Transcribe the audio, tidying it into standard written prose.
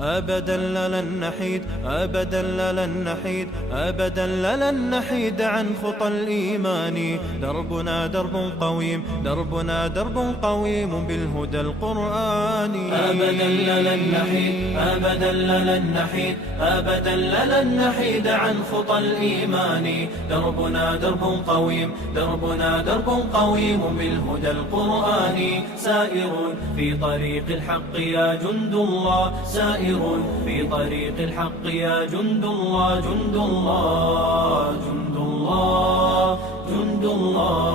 أبدا لن نحيد، أبدا لن نحيد، أبدا لن نحيد عن خطى الإيمان. دربنا درب قويم، دربنا درب قويم بالهدى القرآني. أبدا لن نحيد، أبدا لن نحيد، أبدا لن نحيد عن خطى الإيمان. دربنا درب قويم، دربنا درب قويم بالهدى القرآني. سائرون في طريق الحق يا جند الله، سائرون في طريق الحق يا جند الله، جند الله، جند الله، جند الله.